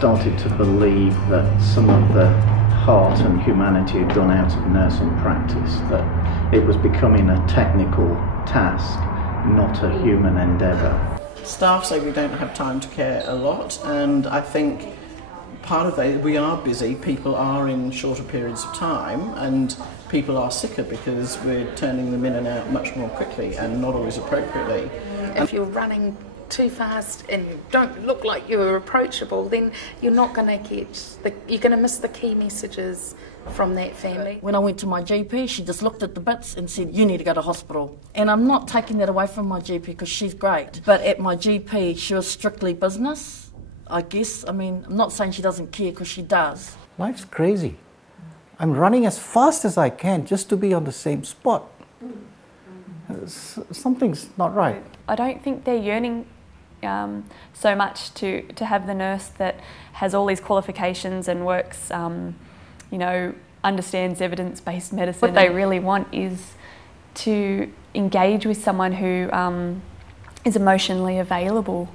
started to believe that some of the heart and humanity had gone out of nursing practice, that it was becoming a technical task, not a human endeavour. Staff say we don't have time to care a lot, and I think part of that, we are busy, people are in shorter periods of time, and people are sicker because we're turning them in and out much more quickly and not always appropriately. If you're running too fast and you don't look like you're approachable, then you're not going to you're going to miss the key messages from that family. When I went to my GP, she just looked at the bits and said, you need to go to hospital. And I'm not taking that away from my GP because she's great. But at my GP, she was strictly business, I guess. I mean, I'm not saying she doesn't care because she does. Life's crazy. I'm running as fast as I can just to be on the same spot. Something's not right. I don't think they're yearning so much to have the nurse that has all these qualifications and works, you know, understands evidence-based medicine. What they really want is to engage with someone who is emotionally available.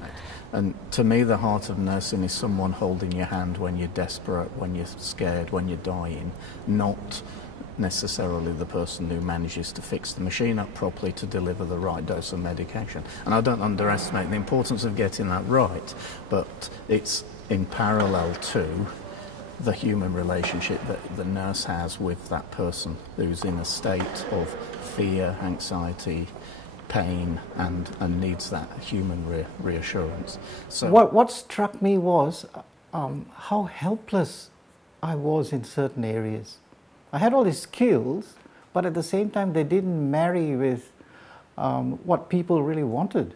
And to me, the heart of nursing is someone holding your hand when you're desperate, when you're scared, when you're dying, not necessarily the person who manages to fix the machine up properly to deliver the right dose of medication. And I don't underestimate the importance of getting that right, but it's in parallel to the human relationship that the nurse has with that person who's in a state of fear, anxiety, pain, and needs that human reassurance. So what struck me was how helpless I was in certain areas. I had all these skills, but at the same time they didn't marry with what people really wanted.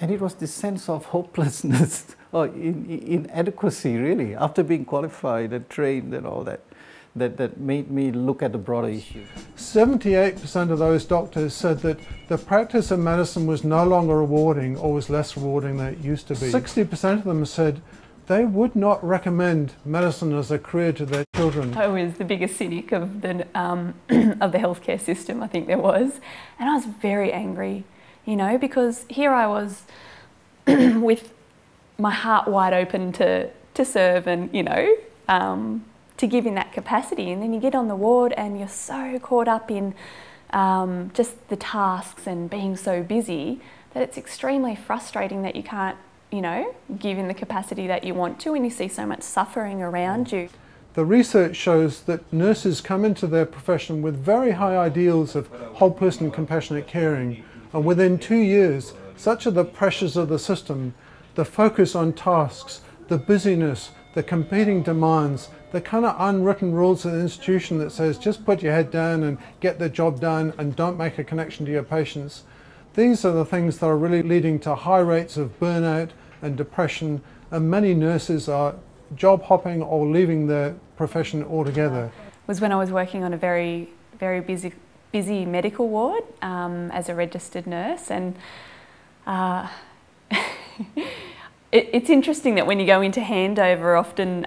And it was this sense of hopelessness or inadequacy, really, after being qualified and trained and all that, that made me look at the broader issue. 78% of those doctors said that the practice of medicine was no longer rewarding or was less rewarding than it used to be. 60% of them said they would not recommend medicine as a career to their children. I was the biggest cynic of the healthcare system, I think there was. And I was very angry, you know, because here I was with my heart wide open to serve and, you know, to give in that capacity. And then you get on the ward and you're so caught up in just the tasks and being so busy that it's extremely frustrating that you can't, you know, give in the capacity that you want to when you see so much suffering around you. The research shows that nurses come into their profession with very high ideals of whole person compassionate caring, and within 2 years, such are the pressures of the system, the focus on tasks, the busyness, the competing demands, the kind of unwritten rules of the institution that says just put your head down and get the job done and don't make a connection to your patients. These are the things that are really leading to high rates of burnout and depression, and many nurses are job hopping or leaving their profession altogether. It was when I was working on a very, very busy medical ward as a registered nurse, and it's interesting that when you go into handover, often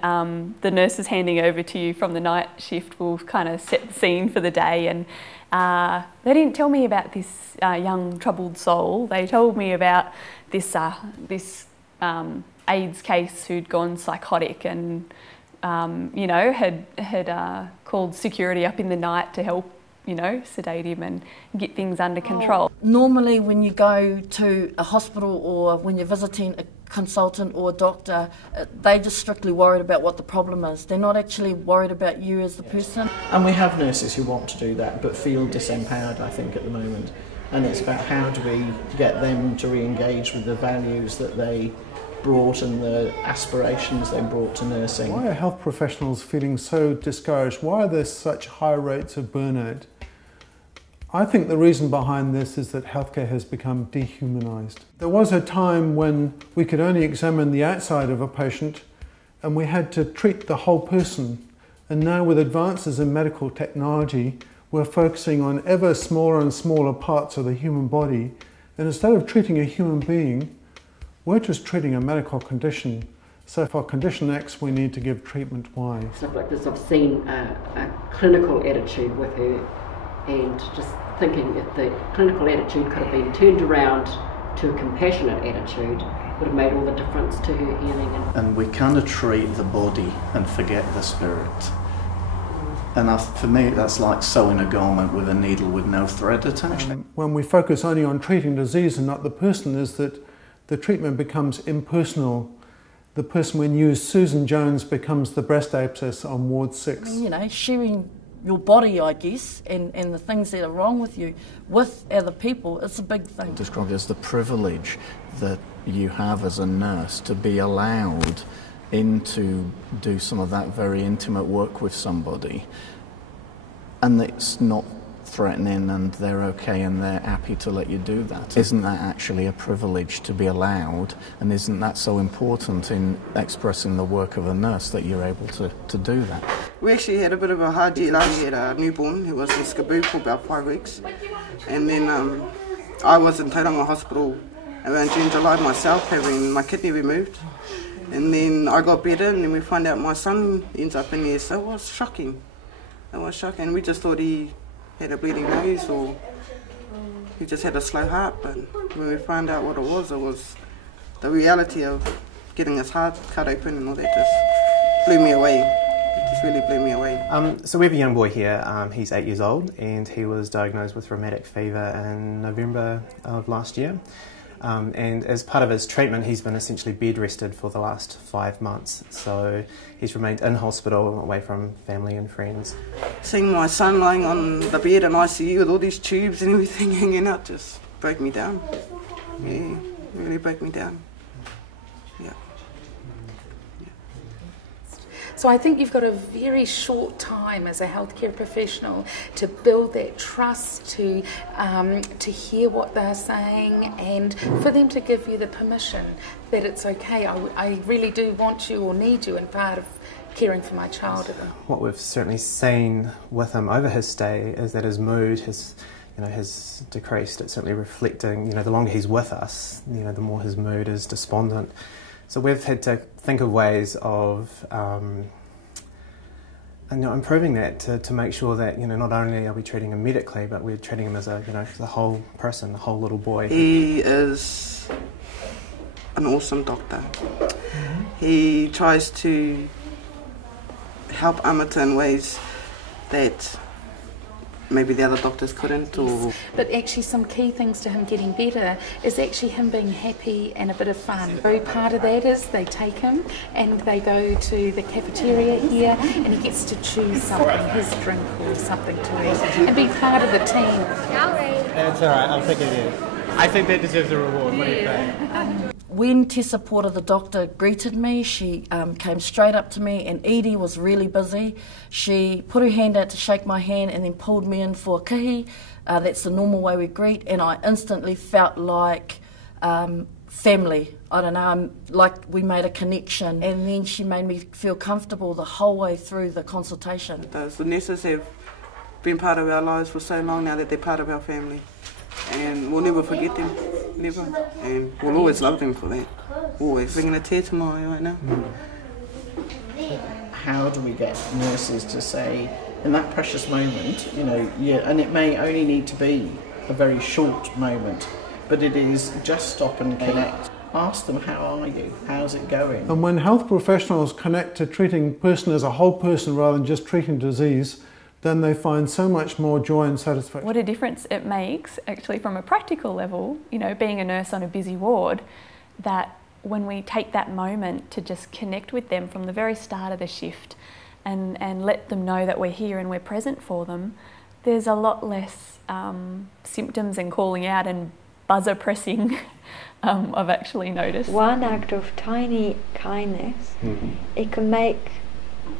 the nurses handing over to you from the night shift will kind of set the scene for the day, and they didn't tell me about this young troubled soul. They told me about this AIDS case who'd gone psychotic and you know, had called security up in the night to help, you know, sedate him and get things under control. Normally when you go to a hospital or when you're visiting a consultant or a doctor, they're just strictly worried about what the problem is. They're not actually worried about you as the person. And we have nurses who want to do that but feel disempowered, I think, at the moment. And it's about how do we get them to re-engage with the values that they brought and the aspirations they brought to nursing. Why are health professionals feeling so discouraged? Why are there such high rates of burnout? I think the reason behind this is that healthcare has become dehumanized. There was a time when we could only examine the outside of a patient and we had to treat the whole person. And now with advances in medical technology, we're focusing on ever smaller and smaller parts of the human body. And instead of treating a human being, we're just treating a medical condition. So for condition X, we need to give treatment Y. Stuff like this, I've seen a clinical attitude with her, and just thinking if the clinical attitude could have been turned around to a compassionate attitude, would have made all the difference to her healing. And we kind of treat the body and forget the spirit. And for me, that's like sewing a garment with a needle with no thread attached. When we focus only on treating disease and not the person, is that the treatment becomes impersonal. The person we use, Susan Jones, becomes the breast abscess on Ward 6. I mean, you know, sharing your body, I guess, and the things that are wrong with you with other people, it's a big thing. Described as the privilege that you have as a nurse to be allowed in to do some of that very intimate work with somebody, and it's not threatening and they're okay and they're happy to let you do that. Isn't that actually a privilege to be allowed, and isn't that so important in expressing the work of a nurse that you're able to do that? We actually had a bit of a hard year last year. We had a newborn who was in Skaboo for about 5 weeks, and then I was in Tauranga Hospital around June, July myself, having my kidney removed. And then I got better, and then we find out my son ends up in there. So it was shocking. It was shocking. We just thought he had a bleeding nose or he just had a slow heart. But when we found out what it was the reality of getting his heart cut open and all that just blew me away. It just really blew me away. So we have a young boy here. He's 8 years old, and he was diagnosed with rheumatic fever in November of last year. And as part of his treatment, he's been essentially bed rested for the last 5 months. So he's remained in hospital, away from family and friends. Seeing my son lying on the bed in ICU with all these tubes and everything hanging out just broke me down. Yeah, really broke me down. Yeah. So I think you've got a very short time as a healthcare professional to build that trust, to hear what they're saying, and for them to give you the permission that it's okay. I really do want you or need you in part of caring for my child. What we've certainly seen with him over his stay is that his mood has decreased. It's certainly reflecting, the longer he's with us, the more his mood is despondent. So we've had to think of ways of improving that to make sure that not only are we treating him medically, but we're treating him as a the whole person, the whole little boy. He is an awesome doctor. Mm-hmm. He tries to help Amata in ways that maybe the other doctors couldn't. Or but actually some key things to him getting better is actually him being happy and a bit of fun. Very part of that is they take him and they go to the cafeteria here and he gets to choose something, his drink or something to eat, and be part of the team. That's alright, I'll take it. I think that deserves a reward. What do you think? When Tessa Porter, the doctor, greeted me, she came straight up to me, and Edie was really busy. She put her hand out to shake my hand and then pulled me in for a kihi. That's the normal way we greet, and I instantly felt like family. I don't know, like we made a connection, and then she made me feel comfortable the whole way through the consultation. The nurses have been part of our lives for so long now that they're part of our family. And we'll never forget them, never. And we'll always love them for that. Always. Bringing a tear to my eye right now. How do we get nurses to say, in that precious moment, and it may only need to be a very short moment, but it is just stop and connect. Ask them, how are you? How's it going? And when health professionals connect to treating person as a whole person rather than just treating disease, then they find so much more joy and satisfaction. What a difference it makes, actually, from a practical level, being a nurse on a busy ward, that when we take that moment to just connect with them from the very start of the shift and let them know that we're here and we're present for them, there's a lot less symptoms and calling out and buzzer pressing I've actually noticed. One act of tiny kindness, it can make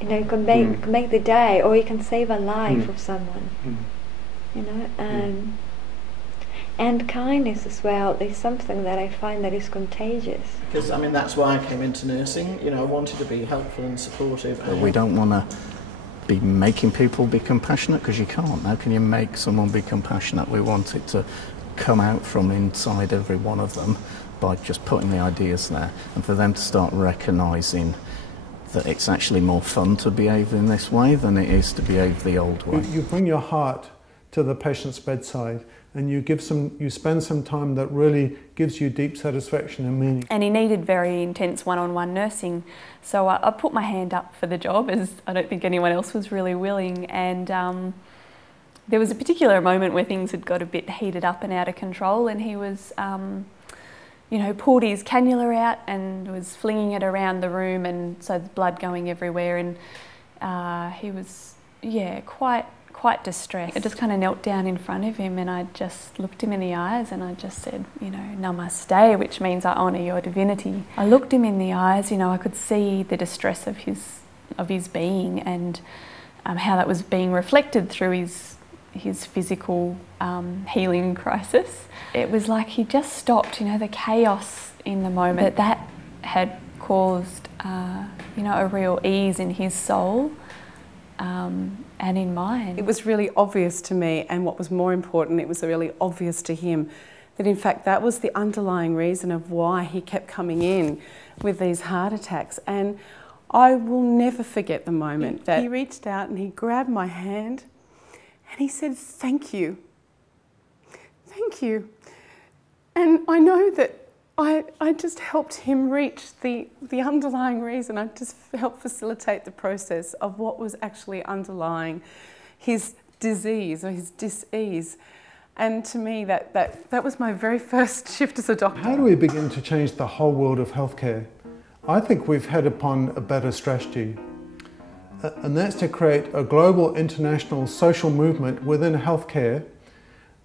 make the day, or you can save a life of someone. And kindness as well is something that I find that is contagious. Because that's why I came into nursing. I wanted to be helpful and supportive. But we don't want to be making people be compassionate, because you can't. How can you make someone be compassionate? We want it to come out from inside every one of them by just putting the ideas there, and for them to start recognising that it's actually more fun to behave in this way than it is to behave the old way. You bring your heart to the patient's bedside, and you spend some time that really gives you deep satisfaction and meaning. And he needed very intense one-on-one nursing, so I put my hand up for the job, as I don't think anyone else was really willing. And there was a particular moment where things had got a bit heated up and out of control, and he was, you know, pulled his cannula out and was flinging it around the room, and so the blood going everywhere, and he was, yeah, quite distressed. I just kind of knelt down in front of him and I just looked him in the eyes and I just said, you know, namaste, which means I honour your divinity. I looked him in the eyes, you know, I could see the distress of his being, and how that was being reflected through his physical healing crisis. It was like he just stopped, you know, the chaos in the moment. That had caused, you know, a real ease in his soul. And in mine. It was really obvious to me, and what was more important, it was really obvious to him that in fact that was the underlying reason of why he kept coming in with these heart attacks. And I will never forget the moment that he reached out and he grabbed my hand and he said, "Thank you. Thank you." And I know that I just helped him reach the underlying reason. I just helped facilitate the process of what was actually underlying his disease or his dis-ease. And to me, that was my very first shift as a doctor. How do we begin to change the whole world of healthcare? I think we've hit upon a better strategy. And that's to create a global international social movement within healthcare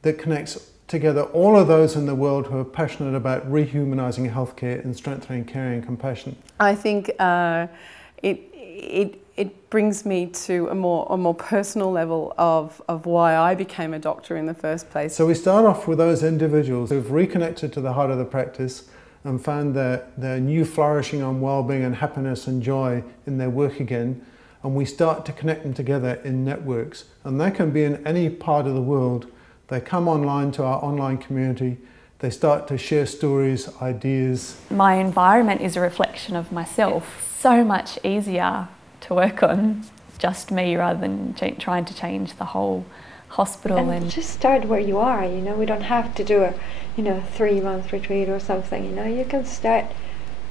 that connects together all of those in the world who are passionate about rehumanizing healthcare and strengthening caring and compassion. I think it brings me to a more personal level of why I became a doctor in the first place. So we start off with those individuals who've reconnected to the heart of the practice and found their new flourishing on well-being and happiness and joy in their work again, and we start to connect them together in networks, and that can be in any part of the world. They come online to our online community, they start to share stories, ideas. My environment is a reflection of myself. It's so much easier to work on just me rather than trying to change the whole hospital. And just start where you are, you know, we don't have to do a 3-month retreat or something, you know, you can start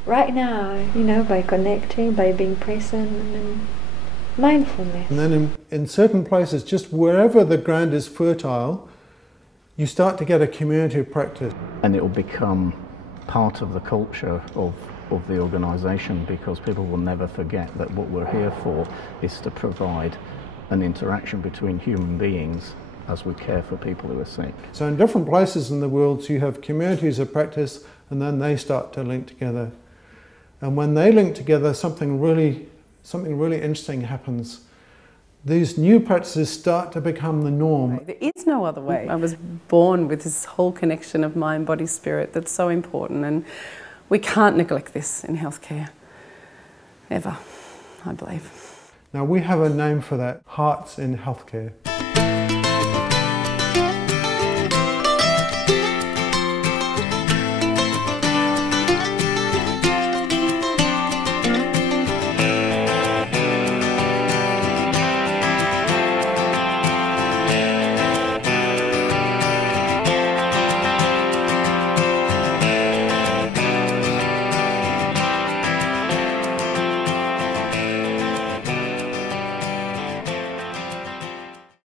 right now, you know, by connecting, by being present and mindfulness. And then in certain places, just wherever the ground is fertile, you start to get a community of practice. And it will become part of the culture of the organisation, because people will never forget that what we're here for is to provide an interaction between human beings as we care for people who are sick. So in different places in the world, you have communities of practice, and then they start to link together. And when they link together, something really interesting happens. These new practices start to become the norm. There is no other way. I was born with this whole connection of mind, body, spirit that's so important, and we can't neglect this in healthcare, ever, I believe. Now we have a name for that, Hearts in Healthcare.